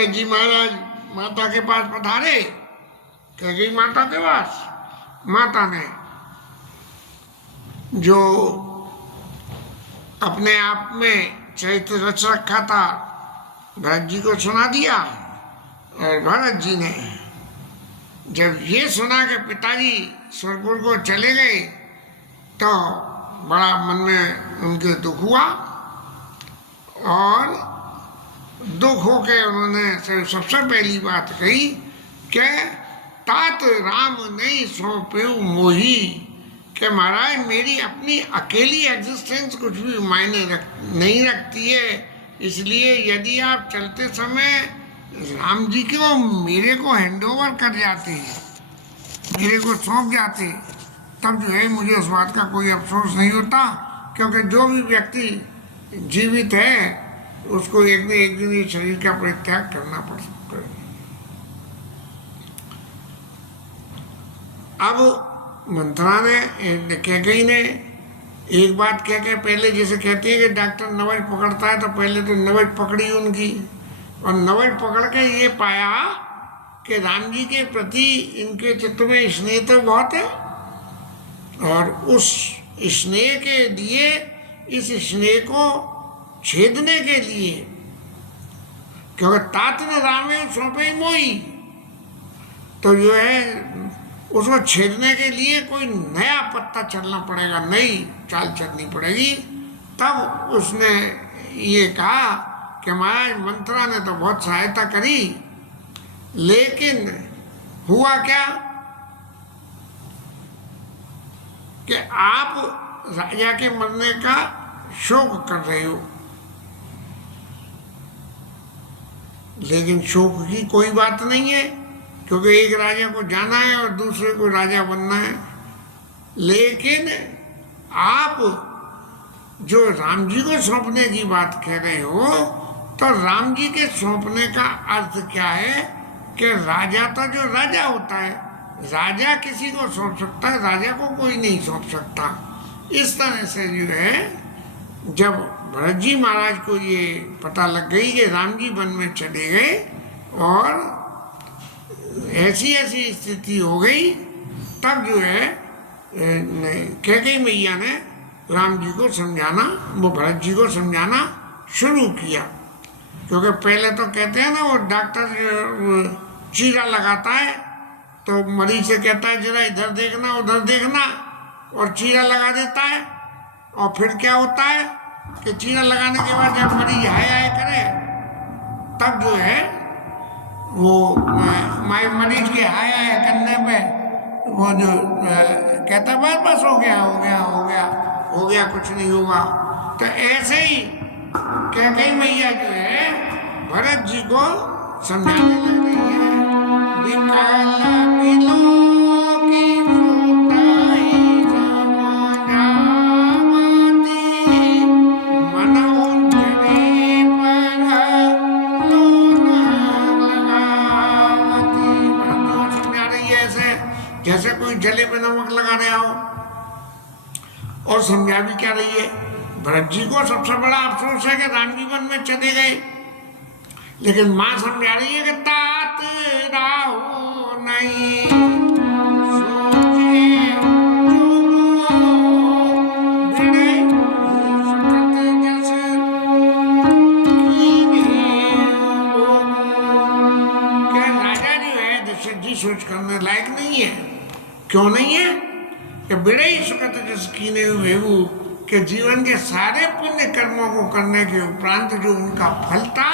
भरत जी महाराज माता के पास पधारे। कह गई माता के पास। माता ने जो अपने आप में चरित्र रच रखा था भरत जी को सुना दिया। और भरत जी ने जब ये सुना कि पिताजी स्वर्गपुर को चले गए तो बड़ा मन में उनके दुख हुआ। और दुख होके उन्होंने सबसे पहली बात कही कि तात राम नहीं सौंपे मोही, कि महाराज मेरी अपनी अकेली एग्जिस्टेंस कुछ भी मायने नहीं रखती है। इसलिए यदि आप चलते समय राम जी को मेरे को हैंडओवर कर जाते, मेरे को सौंप जाते, तब जो है मुझे उस बात का कोई अफसोस नहीं होता। क्योंकि जो भी व्यक्ति जीवित है उसको एक न एक दिन ये शरीर का परित्याग करना पड़ सकता है। अब मंत्रा ने कैकेयी ने एक बात कह के पहले जैसे कहते हैं कि डॉक्टर नवज पकड़ता है, तो पहले तो नवज पकड़ी उनकी। और नवज पकड़ के ये पाया कि राम जी के प्रति इनके चित्त में स्नेह तो बहुत है। और उस स्नेह के लिए, इस स्नेह को छेदने के लिए, क्योंकि तात ने रामे सौंपे मोही, तो जो है उसको छेदने के लिए कोई नया पत्ता चलना पड़ेगा, नई चाल चलनी पड़ेगी। तब उसने ये कहा कि महाराज मंत्रा ने तो बहुत सहायता करी, लेकिन हुआ क्या कि आप राजा के मरने का शोक कर रहे हो। लेकिन शोक की कोई बात नहीं है, क्योंकि एक राजा को जाना है और दूसरे को राजा बनना है। लेकिन आप जो राम जी को सौंपने की बात कह रहे हो, तो राम जी के सौंपने का अर्थ क्या है कि राजा तो जो राजा होता है, राजा किसी को सौंप सकता है, राजा को कोई नहीं सौंप सकता। इस तरह से जो है जब भरत जी महाराज को ये पता लग गई कि राम जी वन में चले गए और ऐसी ऐसी स्थिति हो गई, तब जो है कैकेयी मैया ने राम जी को समझाना, वो भरत जी को समझाना शुरू किया। क्योंकि पहले तो कहते हैं ना, वो डॉक्टर चीरा लगाता है तो मरीज से कहता है जरा इधर देखना उधर देखना, और चीरा लगा देता है। और फिर क्या होता है कि चीरा लगाने के बाद जब मरीज हाय हाय करे, तब जो है वो मरीज के हाय हाय करने पे वो जो कहता है बस हो गया हो गया हो गया हो गया, कुछ नहीं होगा। तो ऐसे ही कैकेयी मैया जो है भरत जी को समझाने लग रही है। जैसे कोई जले पे नमक लगा रहा हो। और समझा भी क्या रही है, भरत जी को सबसे बड़ा अफसोस है कि राम जी वन में चले गए, लेकिन मां समझा रही है कि तात राहो नहीं सोचे राजा जो है दशरथ जी सोच करने लायक नहीं है। क्यों नहीं है कि बिड़े ही सुकत जस कीने हुए कि जीवन के सारे पुण्य कर्मों को करने के उपरांत जो उनका फल था,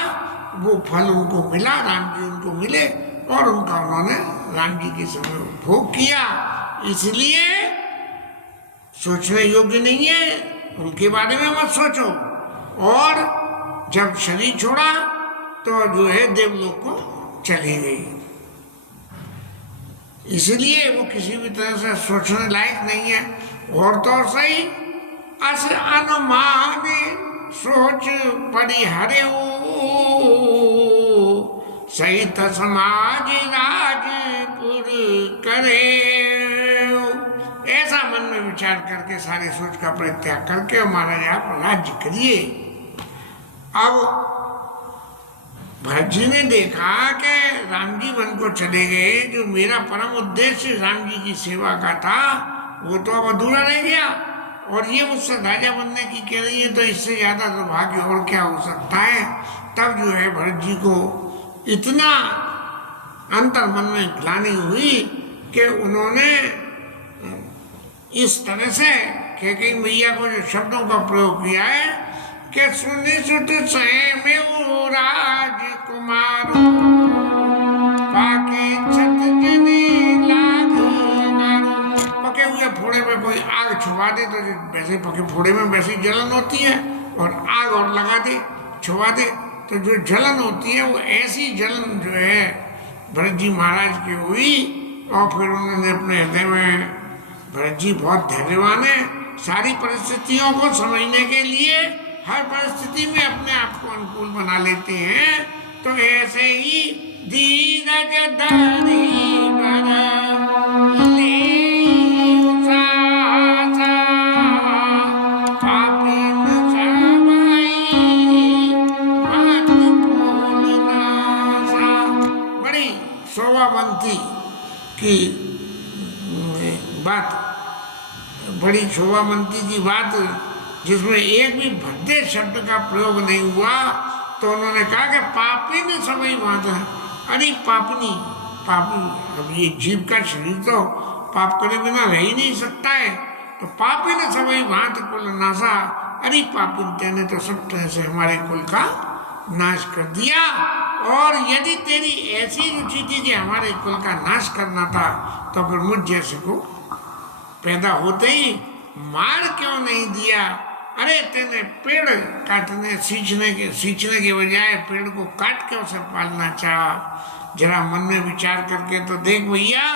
वो फल उनको मिला, राम जी उनको मिले और उनका उन्होंने राम जी के समय उपभोग किया। इसलिए सोचने योग्य नहीं है, उनके बारे में मत सोचो। और जब शरीर छोड़ा तो जो है देवलोक को चली गई। इसलिए वो किसी भी तरह से सोचने लायक नहीं है। और तो और सही अस अनुमान सोच परिहर्यो, सहित समाज राजपुर करे। ऐसा मन में विचार करके सारे सोच का परित्याग करके महाराज आप राज्य करिए। अब भरत जी ने देखा कि राम जी वन को चले गए, जो मेरा परम उद्देश्य राम जी की सेवा का था वो तो अब अधूरा रह गया, और ये मुझसे राजा बनने की कह रही है, तो इससे ज्यादा दुर्भाग्य और क्या हो सकता है। तब जो है भरत जी को इतना अंतर मन में ग्लानि हुई कि उन्होंने इस तरह से कैकेयी मैया को जो शब्दों का प्रयोग किया है कि सुनि सुत में राजकुमार पाके छत जने लाग मारो। पके हुए फोड़े में कोई आग छुपा दे तो वैसे पके फोड़े में वैसी जलन होती है, और आग और लगा दे छुपा दे तो जो जलन होती है वो ऐसी जलन जो है भरत जी महाराज की हुई। और फिर उन्होंने अपने हृदय में, भरत जी बहुत धैर्यवान है, सारी परिस्थितियों को समझने के लिए हर परिस्थिति में अपने आप को अनुकूल बना लेते हैं। तो ऐसे ही धीरज धरि बड़ी शोभावंती की बात, बड़ी शोभावंती की बात, जिसमें एक भी भद्दे शब्द का प्रयोग नहीं हुआ। तो उन्होंने कहा कि पापी ने सभी बात है। अरे पापनी, पापी, अब ये जीव का शरीर तो पाप करे बिना रह ही नहीं सकता है। तो पापी ने सभी भांत कुल नासा, अरे पापी तेने तो सब तरह से हमारे कुल का नाश कर दिया। और यदि तेरी ऐसी रुचि थी कि हमारे कुल का नाश करना था, तो फिर मुझ जैसे को पैदा होते ही मार क्यों नहीं दिया। अरे तेने पेड़ काटने सींचने के बजाय पेड़ को काट के उसे पालना चाहा। जरा मन में विचार करके तो देख भैया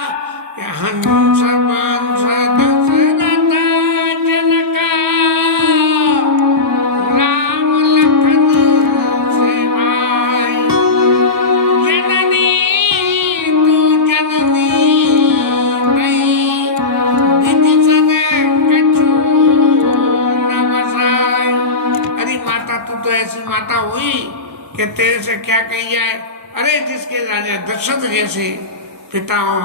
कि हंस वंश दशरथ जनका राम लखन सेवाई, जननी तू जननी नहीं विदिशन कछु न बसाई। अरे माता तू तो ऐसी माता हुई कि तेरे से क्या कही जाए। अरे जिसके राजा दशरथ जैसे पिता हो,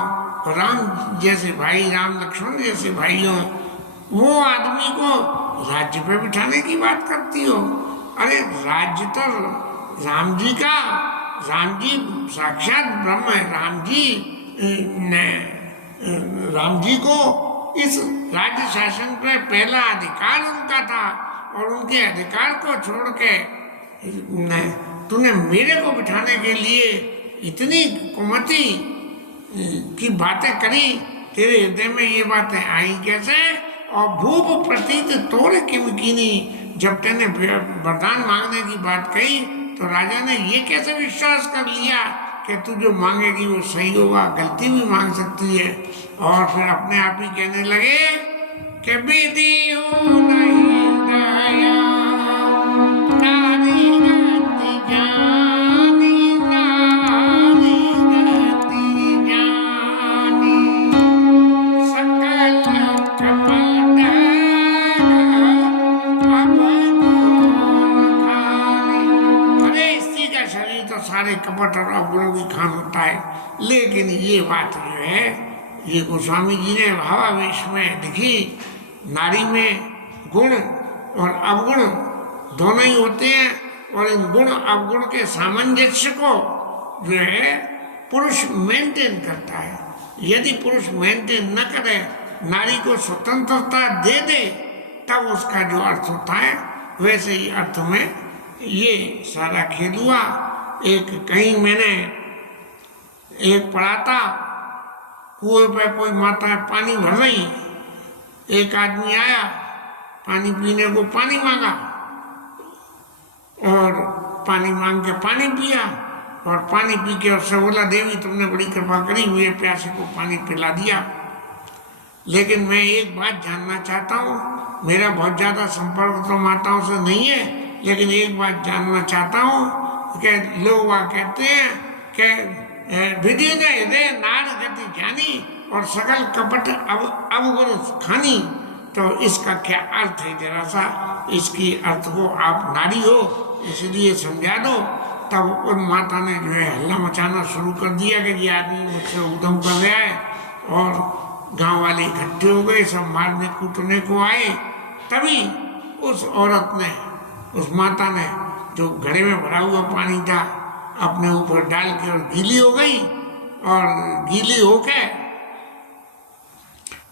राम जैसे भाई, राम लक्ष्मण जैसे भाई हो, वो आदमी को राज्य पे बिठाने की बात करती हो। अरे राज्य तो राम जी का, राम जी साक्षात ब्रह्म है। राम जी को इस राज्य शासन पे पहला अधिकार उनका था, और उनके अधिकार को छोड़ के तूने मेरे को बिठाने के लिए इतनी कुमति की बातें करी। तेरे हृदय में ये बातें आई कैसे। और भूप प्रतीत तोड़ किमकीनी, जब तेने वरदान मांगने की बात कही तो राजा ने ये कैसे विश्वास कर लिया कि तू जो मांगेगी वो सही होगा, गलती भी मांग सकती है। और फिर अपने आप ही कहने लगे कि विधि हो नहीं दया नारी गति जानी, नारी गति जानी सकल कपट शरीर तो सारे कपट और अवगुणों की खान होता है। लेकिन ये बात जो है ये गोस्वामी जी ने भावावेश में लिखी। नारी में गुण और अवगुण दोनों ही होते हैं, और इन गुण अवगुण के सामंजस्य को जो है पुरुष मेंटेन करता है। यदि पुरुष मेंटेन न करे, नारी को स्वतंत्रता दे दे, तब उसका जो अर्थ होता है वैसे ही अर्थ में ये सारा खेल हुआ। एक कहीं मैंने एक पढ़ा था, कुएं पे कोई माता पानी भर रही, एक आदमी आया पानी पीने को, पानी मांगा और पानी मांग के पानी पिया, और पानी पी के उससे बोला देवी तुमने बड़ी कृपा करी, मेरे प्यासे को पानी पिला दिया। लेकिन मैं एक बात जानना चाहता हूँ, मेरा बहुत ज़्यादा संपर्क तो माताओं से नहीं है, लेकिन एक बात जानना चाहता हूँ कि लोग वहाँ कहते हैं कि विधि ने हृदय नार गति जानी और सकल कपट अवगुण खानी। तो इसका क्या अर्थ है, जरा सा इसकी अर्थ को, आप नारी हो इसलिए समझा दो। तब उन माता ने जो है हल्ला मचाना शुरू कर दिया कि ये आदमी मुझसे उधम कर रहा है, और गांव वाले इकट्ठे हो गए, सब मारने कूटने को आए। तभी उस औरत ने, उस माता ने, जो घड़े में भरा हुआ पानी था अपने ऊपर डाल के और गीली हो गई, और गीली होके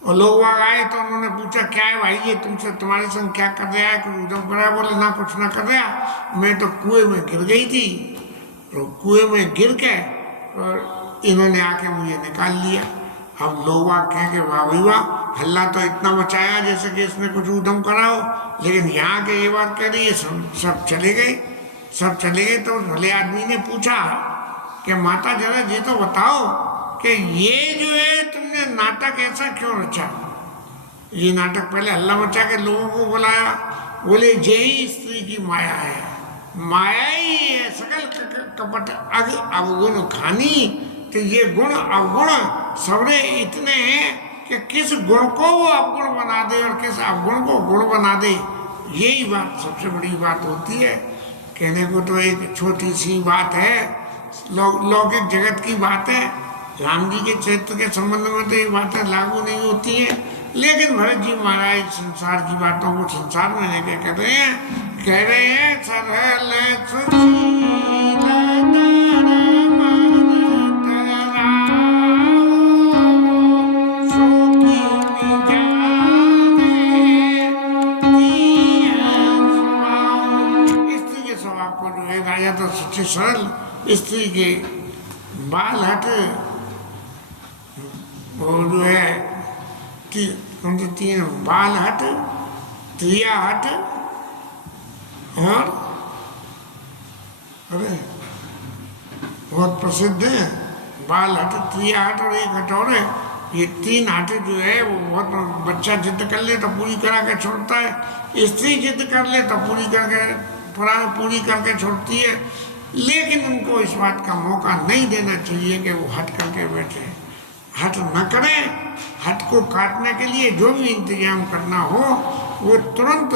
और लोग वहाँ आए तो उन्होंने पूछा क्या है भाई, ये तुमसे तुम्हारे संग क्या कर रहा है, कुछ उधम कर रहा है? बोले ना कुछ ना कर रहा, मैं तो कुएं में गिर गई थी, तो कुएं में गिर के और इन्होंने आके मुझे निकाल लिया। अब लोग वहाँ कहें कि वाह भाई वाह, हल्ला तो इतना मचाया जैसे कि इसने कुछ उधम करा हो, लेकिन यहाँ के ये बात कह रही है, सब चले गए, सब चले गए। तो भले आदमी ने पूछा कि माता जरा ये तो बताओ कि ये जो है तुमने नाटक ऐसा क्यों रचा? ये नाटक पहले हल्ला मचा के लोगों को बुलाया, बोले यही स्त्री की माया है, माया ही है सकल कपट अवगुण खानी। तो ये गुण अवगुण सबरे इतने हैं कि किस गुण को वो अवगुण बना दे और किस अवगुण को गुण बना दे, यही बात सबसे बड़ी बात होती है। कहने को तो एक छोटी सी बात है, लौकिक जगत की बात है, राम जी के चरित्र के संबंध में तो ये बातें लागू नहीं होती है, लेकिन भरत जी महाराज संसार की बातों को संसार में लेके कह रहे हैं सरल स्त्री के स्वभाव को जो है राजा तो सच्चे सरल, स्त्री के बाल हट और जो है तीन बाल हट, त्रिया हट, और अरे बहुत प्रसिद्ध है, बाल हट, त्रिया हट और एक हट और है। ये तीन हट जो है वो बहुत, बच्चा जिद कर ले तो पूरी करा के छोड़ता है, स्त्री जिद कर ले तो पूरी करके छोड़ती है, लेकिन उनको इस बात का मौका नहीं देना चाहिए कि वो हट करके बैठे। हट न करें, हट को काटने के लिए जो भी इंतजाम करना हो वो तुरंत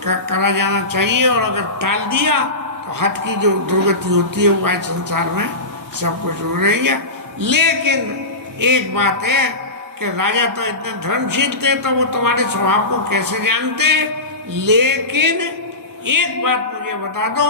करा जाना चाहिए, और अगर टाल दिया तो हट की जो दुर्गति होती है वो आज संसार में सब कुछ हो रही है। लेकिन एक बात है कि राजा तो इतने धर्मशील थे तो वो तुम्हारे स्वभाव को कैसे जानते, लेकिन एक बात मुझे बता दो,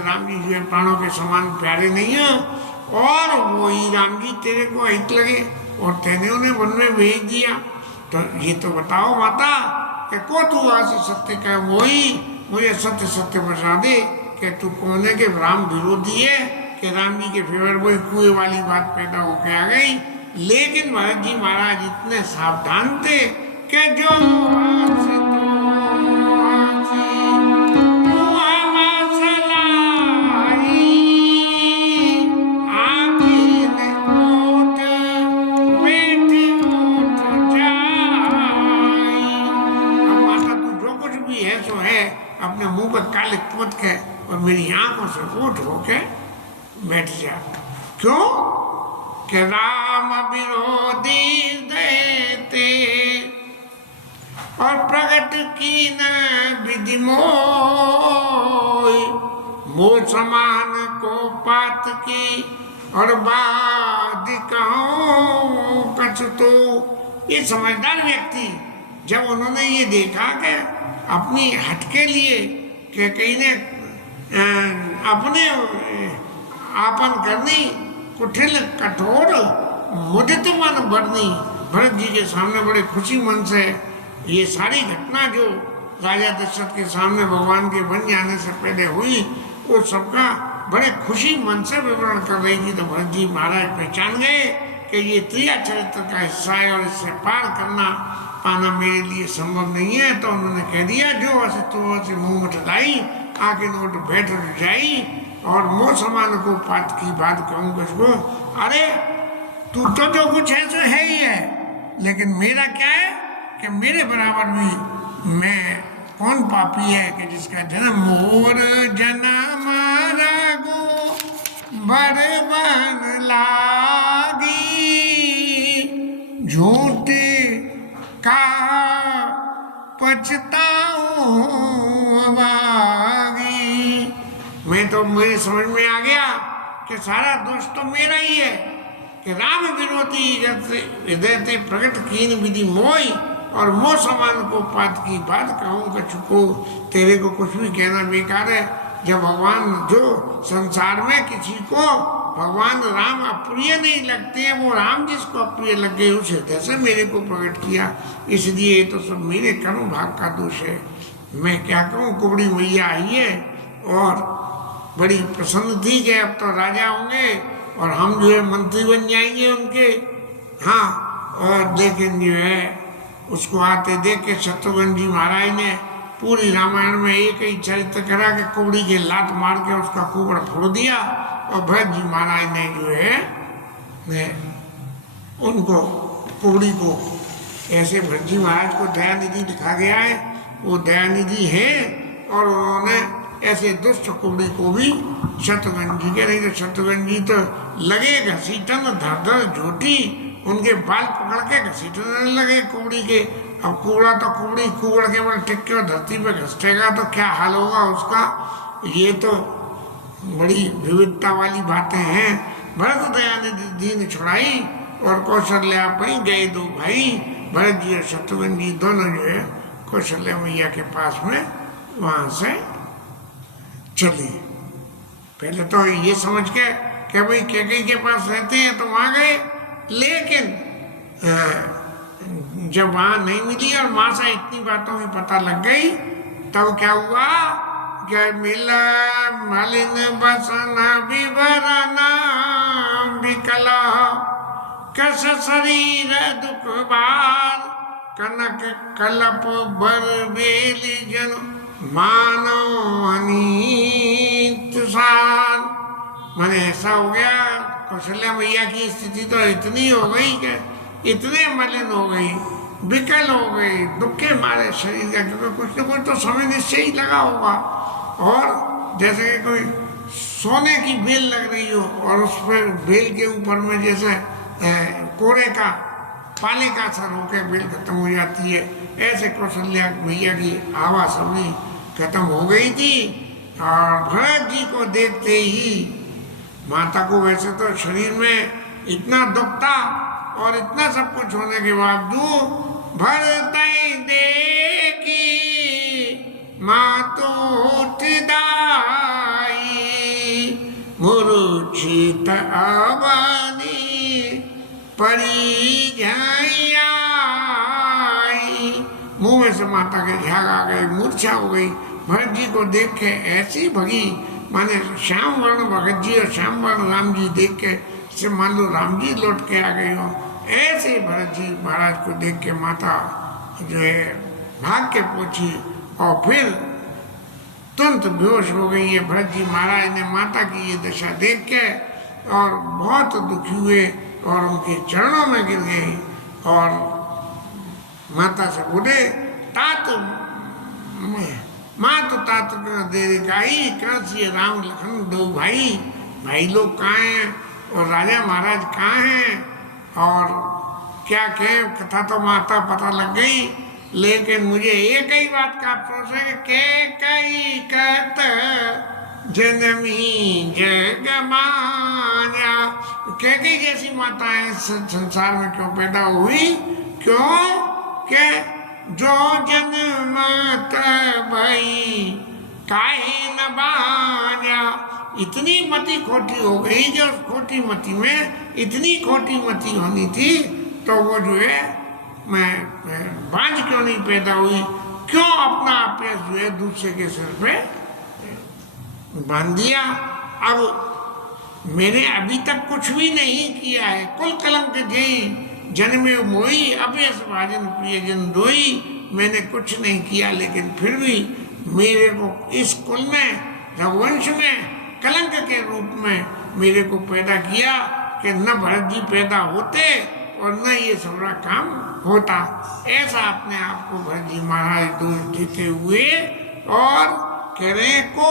राम जी जो है प्राणों के समान प्यारे नहीं है, और वही राम जी तेरे को हित लगे और तेने उन्हें वन में भेज दिया। तो ये तो बताओ माता कि को तू आसे सत्य का, वही मुझे सत्य सत्य बता दे कि तू कौन है, कि राम विरोधी है कि राम जी के फेवर, वही कुएं वाली बात पैदा होके आ गई। लेकिन भरत जी महाराज इतने सावधान थे कि जो अपने मुंह पर काले पोत के और मेरी आंखों से उठ होके बैठ जा। क्यों? कि राम विरोधी देते और प्रगट की न विधि मोय, मोह समान को पात की और बाधिकाओं कछु तो। ये समझदार व्यक्ति जब उन्होंने ये देखा कि अपनी हट के लिए कि कहीं ने अपने आपन करनी कुटिल कठोर मुदित मन बढ़नी, भरत जी के सामने बड़े खुशी मन से ये सारी घटना जो राजा दशरथ के सामने भगवान के बन जाने से पहले हुई वो सबका बड़े खुशी मन से विवरण कर रही थी। तो भरत जी महाराज पहचान गए कि ये त्रिया चरित्र का हिस्सा है और इससे पार करना पाना मेरे लिए संभव नहीं है। तो उन्होंने कह दिया जो ऐसे तो ऐसे मुंह मटलाई आके नोट बैठ जाई और मुँह समान को पात की बात कहूँ किसको, अरे तू तो जो कुछ है सो है ही है, लेकिन मेरा क्या है कि मेरे बराबर भी मैं कौन पापी है कि जिसका जन्म मोर जन्म रघु बर बन लागी, झूठे का पछताऊं अभागी। मैं तो मेरी समझ में आ गया कि सारा दोष तो मेरा ही है कि राम विरोधी हृदय से प्रकट कीन विधि मोई, और मोह समान को पात की बात कहूँ कछुको। तेरे को कुछ भी कहना बेकार है। जब भगवान जो संसार में किसी को भगवान राम अप्रिय नहीं लगते हैं, वो राम जिसको अप्रिय लग गए उस हृदय से मेरे को प्रकट किया। इसलिए ये तो सब मेरे कर्म भाग का दोष है। मैं क्या कहूँ, कुबड़ी मैया आई है और बड़ी प्रसन्न थी कि अब तो राजा होंगे और हम जो है मंत्री बन जाएंगे उनके। हाँ, और लेकिन जो है उसको आते देख के शत्रुघ्न जी महाराज ने पूरी रामायण में एक ही चरित्र करा कि कुबड़ी के लात मार के उसका कुबड़ा फोड़ दिया, और भरत जी महाराज ने जो है उनको कुबड़ी को ऐसे भरत जी महाराज को दयानिधि लिखा गया है, वो दयानिधि है, और उन्होंने ऐसे दुष्ट कुबड़ी को भी शत्रुघ्न जी के, नहीं तो शत्रुघ्न जी तो लगे घसीटन धर धर झूठी, उनके बाल पकड़ के घसीटने लगे कुबड़ी के। अब कुबड़ा तो कुबड़ी कुबड़ के बल टिक के धरती पे घसटेगा तो क्या हाल होगा उसका। ये तो बड़ी विविधता वाली बातें हैं। भरत दयानिधि ने छुड़ाई और कौशल्या पई गए दो भाई। भरत जी और शत्रुघ्न जी दोनों जो है कौशल्या मैया के पास में वहां से चली। पहले तो ये समझ के कि भाई कैकेयी के पास रहते हैं तो वहां गए, लेकिन जब वहां नहीं मिली और माँ से इतनी बातों में पता लग गई, तब क्या हुआ कि मिला मलिन बसना विवरना विकला, कस शरीर दुख बार कनक कलप बर बेली जन मानो अनीत सार। मैंने ऐसा हो गया, कौशल्या मैया की स्थिति तो इतनी हो गई कि इतने मलिन हो गई, विकल हो गई, दुख के मारे शरीर का, क्योंकि कुछ न कुछ तो समय निश्चय ही लगा होगा। और जैसे कि कोई सोने की बेल लग रही हो और उस पर बेल के ऊपर में जैसे कोरे का पाले का असर होकर बेल खत्म हो जाती है, ऐसे कौशल्या मैया की हवा सभी खत्म हो गई थी। और भरत जी को देखते ही माता को वैसे तो शरीर में इतना दुख था और इतना सब कुछ होने के बावजूद भरत देखी मातो उठदाई, मूर्छित अवनी परी जाई। मुंह में से माता के झाग आ गए, मूर्छा हो गई। भरत जी को देख के ऐसी भगी, माने श्याम वर्ण भगत जी और श्याम वर्ण राम जी देख के से मान लो राम जी लौट के आ गए हो। ऐसे भरत जी महाराज को देख के माता जो है भाग के पहुंची और फिर तुरंत बेहोश हो गई है। भरत जी महाराज ने माता की ये दशा देख के और बहुत दुखी हुए और उनके चरणों में गिर गए और माता से बोले, तात माँ तो तात देरी गाई, कांसी राम लखन दो भाई। भाई लोग कहाँ हैं और राजा महाराज कहाँ हैं और क्या कहें, कथा तो माता पता लग गई, लेकिन मुझे एक ही बात का अफसोस है कि कई कहत जनमी जग मान्या। कैकेयी जैसी माताएं संसार में क्यों पैदा हुई, क्यों के जो जन्मत भई काहे न बान्या। इतनी मति खोटी हो गई, जो खोटी मति में इतनी खोटी मति होनी थी तो वो जो है मैं बांझ क्यों नहीं पैदा हुई, क्यों अपना अभ्यास जो है दूसरे के सिर पे बांध दिया। अब मैंने अभी तक कुछ भी नहीं किया है, कुल कलंक जई जन्मे मोई अभ्यस भाजन प्रियजन दोई। मैंने कुछ नहीं किया, लेकिन फिर भी मेरे को इस कुल में रघुवंश में कलंक के रूप में मेरे को पैदा किया कि न भरत जी पैदा होते और न ये सारा काम होता। ऐसा अपने आप को भरत जी महाराज दोष देते हुए और कह रहे को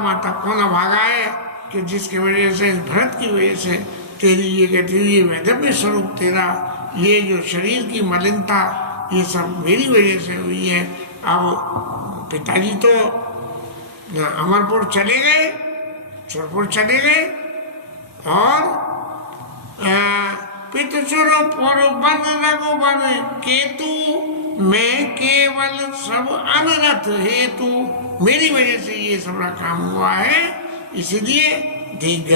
माता कौन भागा है कि जिसकी वजह से, भरत की वजह से तेरी ये कहती हुई ये वैधव्य स्वरूप तेरा, ये जो शरीर की मलिनता, ये सब मेरी वजह से हुई है। अब पिताजी तो अमरपुर चले गए, सुरपुर चले गए और पितचुर पुर बन रघुबर केतु, मैं केवल सब अनरथ हेतु, मेरी वजह से ये सारा काम हुआ है, इसलिए दिग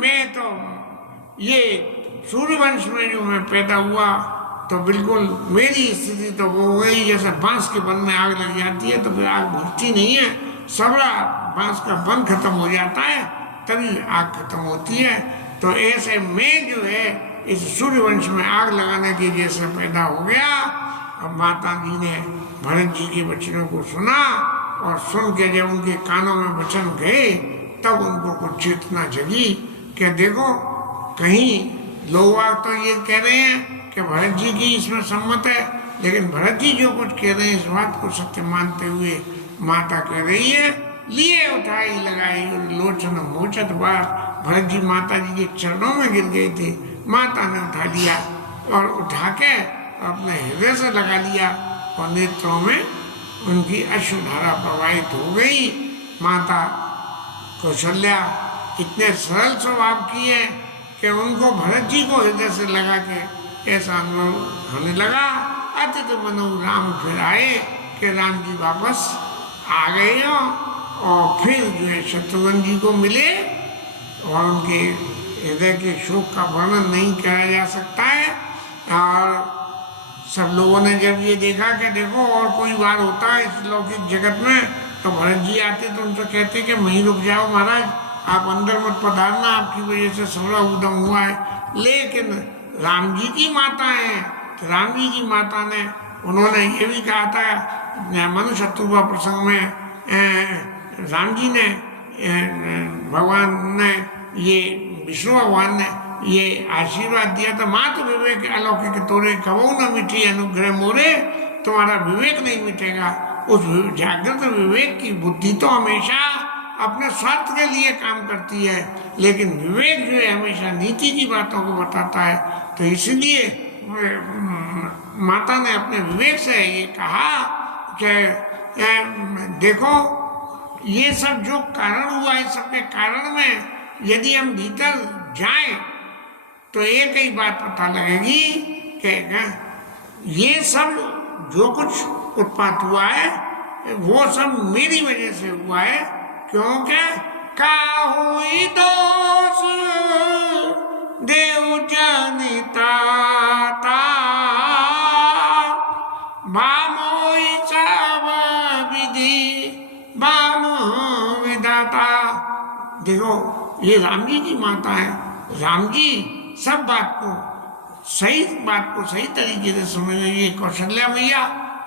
मैं तो ये सूर्यवंश में जो मैं पैदा हुआ तो बिल्कुल मेरी स्थिति तो वो हो गई जैसे बांस के बन में आग लग जाती है तो फिर आग बुझती नहीं है, सबरा बांस का बन खत्म हो जाता है तभी आग खत्म होती है। तो ऐसे मैं जो है इस सूर्यवंश में आग लगाने की जैसे पैदा हो गया। अब माता जी ने भरत जी के वचनों को सुना और सुन के जब उनके कानों में वचन गए तब उनको कुछ चेतना जगी कि देखो कहीं लोग तो ये कह रहे हैं कि भरत जी की इसमें सम्मत है, लेकिन भरत जी जो कुछ कह रहे हैं इस बात को सत्य मानते हुए माता कह रही है लिए उठाई लगाई लोचन मोचत बार। भरत जी माता जी के चरणों में गिर गए थे, माता ने उठा लिया और उठा के अपने हृदय से लगा लिया और नेत्रों में उनकी अश्रुधारा प्रवाहित हो गई। माता कौशल्या इतने सरल स्वभाव की है कि उनको भरत जी को हृदय से लगा के ऐसा अनुभव होने लगा। अतित मनो राम फिर आए कि राम जी वापस आ गए हो और फिर जो है शत्रुघ्न जी को मिले और उनके हृदय के शोक का वर्णन नहीं किया जा सकता है। और सब लोगों ने जब ये देखा कि देखो और कोई बार होता है इस लौकिक जगत में तो भरत जी आते तो उनसे कहते कि वहीं रुक जाओ महाराज, आप अंदर मत पधारना, आपकी वजह से सबरा उदम हुआ है। लेकिन राम जी की माता है तो राम जी की माता ने उन्होंने ये भी कहा था मनुशत्रुपा प्रसंग में राम जी ने भगवान ने ये विष्णु भगवान ने ये आशीर्वाद दिया था मात विवेक अलौकिक तोरे कबो न मिटी अनुग्रह मोरे, तुम्हारा विवेक नहीं मिटेगा। उस जागृत विवेक की बुद्धि तो हमेशा अपने स्वार्थ के लिए काम करती है, लेकिन विवेक जो है हमेशा नीति की बातों को बताता है। तो इसलिए माता ने अपने विवेक से ये कहा कि देखो ये सब जो कारण हुआ है सबके कारण में यदि हम भीतर जाएं तो एक ही बात पता लगेगी कि ये सब जो कुछ उत्पात हुआ है वो सब मेरी वजह से हुआ है, क्योंकि काहुई दोष देव जनिता बामोई सब विधि बाम विधाता। देखो ये राम जी की माता है, राम जी सब बात को सही तरीके से समझ गई। ये कौशल्या मैया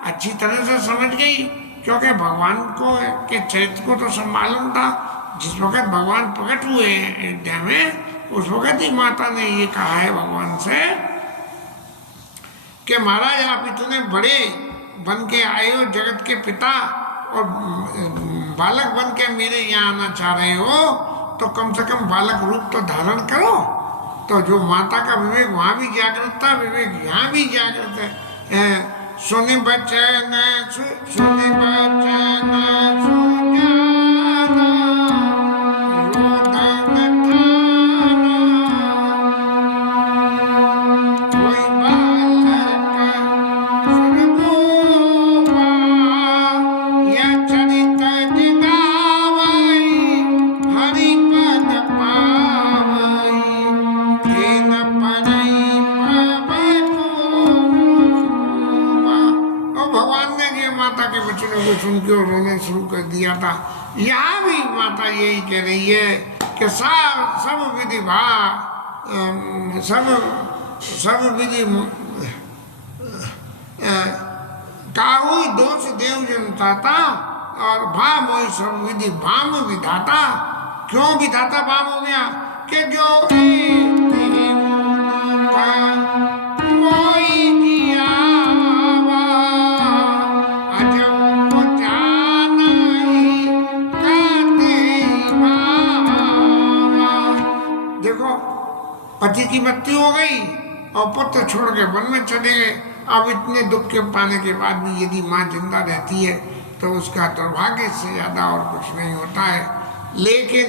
अच्छी तरह से समझ गई क्योंकि भगवान को के चरित्र को तो सब मालूम था। जिस वक्त भगवान प्रकट हुए हैं अयोध्या में उस वक्त ही माता ने ये कहा है भगवान से कि महाराज आप इतने बड़े बन के आए हो, जगत के पिता, और बालक बन के मेरे यहाँ आना चाह रहे हो तो कम से कम बालक रूप तो धारण करो। तो जो माता का विवेक वहाँ भी जागृत था, विवेक यहाँ भी जागृत है। सुनि बचन सुनि बचन सुजाना रोदन थाना कोई बालक सुरगोपा या चरित जिगावई हरि को सुन के रोना शुरू कर दिया था। यहाँ भी माता यही कह रही है कि सब विधि सब विधि काहू दोष देव जनताता और भाम हुई सब विधि भाम विधाता। क्यों विधाता भाम हो गया कि जो देखो पति की मृत्यु हो गई और पुत्र छोड़ के वन में चले गए। अब इतने दुख के पाने के बाद भी यदि माँ जिंदा रहती है तो उसका दुर्भाग्य से ज्यादा और कुछ नहीं होता है। लेकिन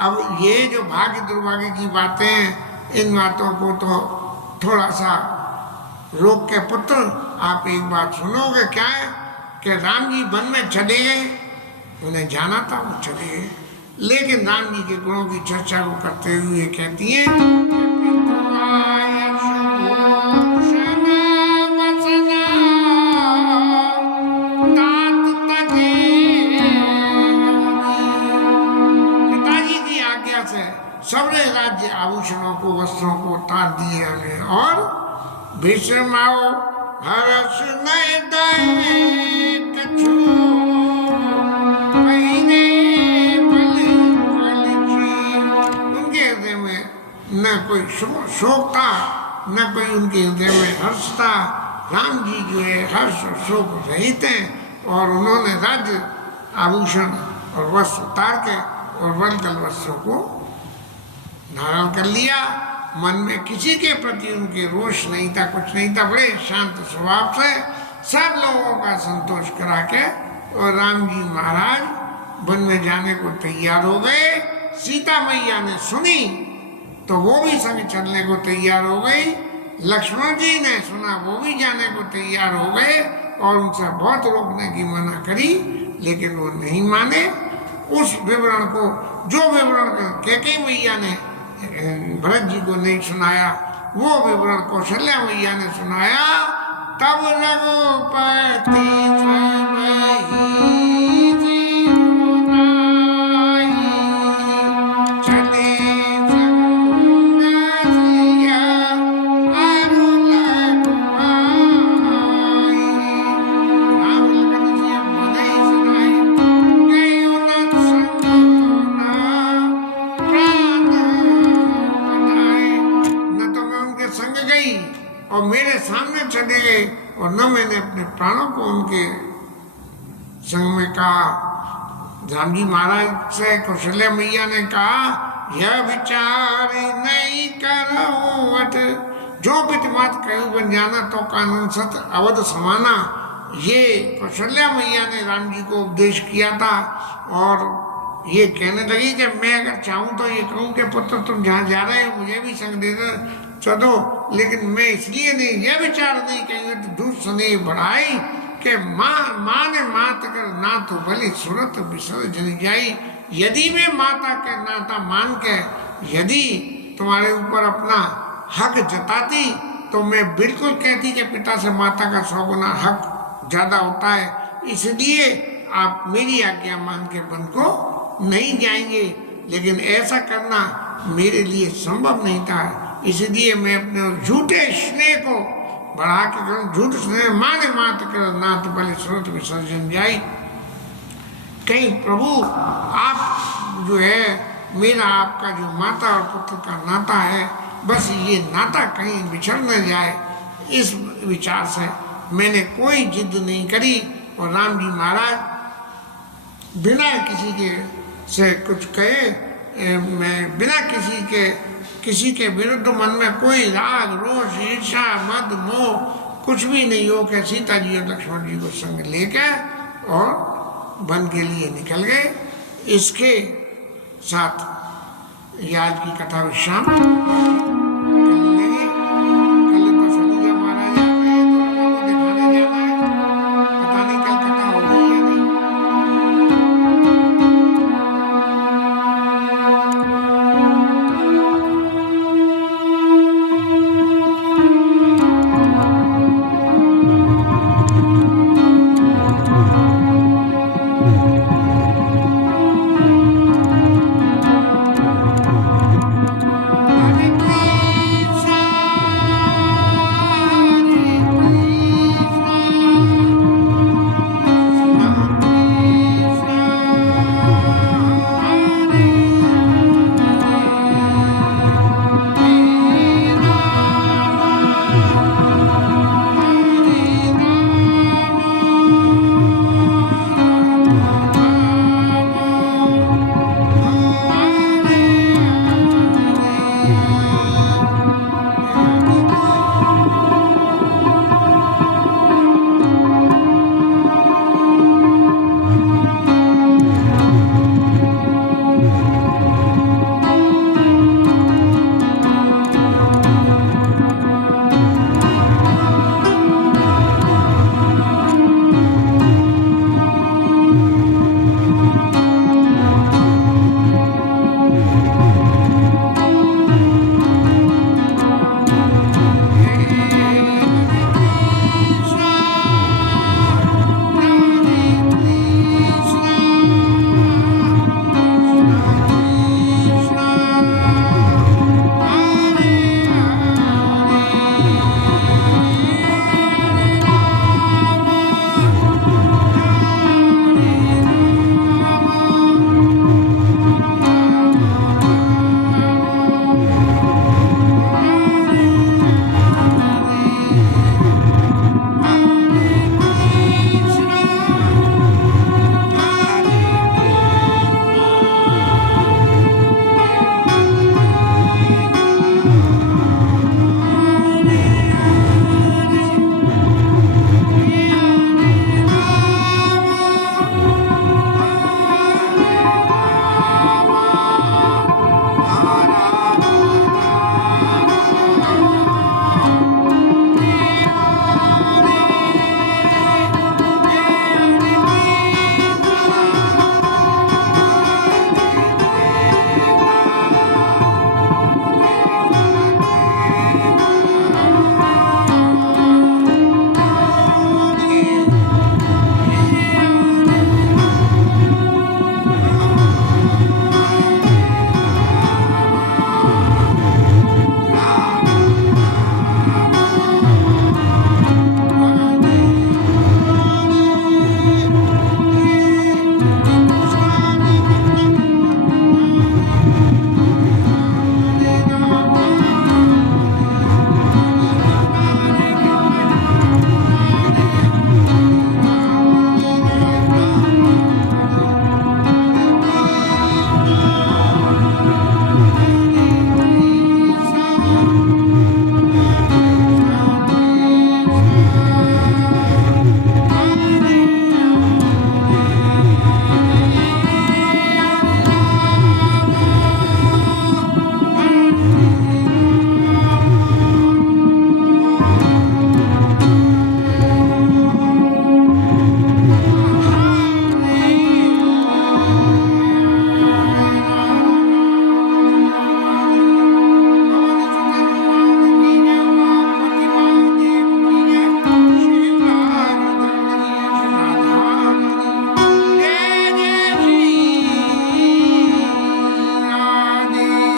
अब ये जो भाग्य दुर्भाग्य की बातें हैं, इन बातों को तो थोड़ा सा रोक के पुत्र आप एक बात सुनोगे। क्या है कि राम जी वन में चले गए, उन्हें जाना था वो चले गए, लेकिन राम जी के गुणों की चर्चा को करते हुए कहती हैं सबने राज्य आभूषणों को वस्त्रों को उतार दिए हमें और विश्रमाओ हर्ष नए कछु उनके हृदय में न कोई शोक था, न कोई उनके हृदय में हर्ष था। राम जी जो है हर्ष और शोक रहित हैं और उन्होंने राज्य आभूषण और वस्त्र उतार के और वलकल वस्त्रों को धारण कर लिया। मन में किसी के प्रति उनके रोष नहीं था, कुछ नहीं था, बड़े शांत स्वभाव से सब लोगों का संतोष करा के और राम जी महाराज वन में जाने को तैयार हो गए। सीता मैया ने सुनी तो वो भी संग चलने को तैयार हो गई। लक्ष्मण जी ने सुना वो भी जाने को तैयार हो गए और उनसे बहुत रोकने की मना करी, लेकिन वो नहीं माने। उस विवरण को, जो विवरण कैकेयी मैया ने भरत जी को नहीं सुनाया, वो विवरण कौशल्या मैया ने सुनाया। तब रघुपति और मेरे सामने चले गए और न मैंने अपने प्राणों को उनके संग में कहा। राम जी महाराज से कौशल्या मैया ने कहा, यह विचार नहीं करो जो पितमात कहू बन जाना तो कानून सत अवध समाना। ये कौशल्या मैया ने राम जी को उपदेश किया था और ये कहने लगी कि मैं अगर चाहूँ तो ये कहूँ कि पुत्र तुम जहाँ जा रहे हो मुझे भी संग दे दो चलो, लेकिन मैं इसलिए नहीं, यह विचार नहीं कहेंगे तो दूध स्नेह बढ़ाई कि माँ ने मात कर नाथ भली सूरत विसर्जन जाई। यदि मैं माता के नाता मान के यदि तुम्हारे ऊपर अपना हक जताती तो मैं बिल्कुल कहती कि पिता से माता का 100 गुना हक ज्यादा होता है, इसलिए आप मेरी आज्ञा मान के वन को नहीं जाएंगे। लेकिन ऐसा करना मेरे लिए संभव नहीं था, इसलिए मैं अपने झूठे स्नेह को बढ़ा के करूँ। झूठ स्नेह माने मात कर नाथ भले सूरत विसर्जन जाई। कहीं प्रभु आप जो है मेरा आपका जो माता और पुत्र का नाता है, बस ये नाता कहीं बिछड़ न जाए, इस विचार से मैंने कोई जिद नहीं करी। और राम जी महाराज बिना किसी के से कुछ कहे, मैं बिना किसी के विरुद्ध मन में कोई राग रोष ईर्षा मद मोह कुछ भी नहीं हो के सीता जी और लक्ष्मण जी को संग लेकर और वन के लिए निकल गए। इसके साथ आज की कथा विश्राम।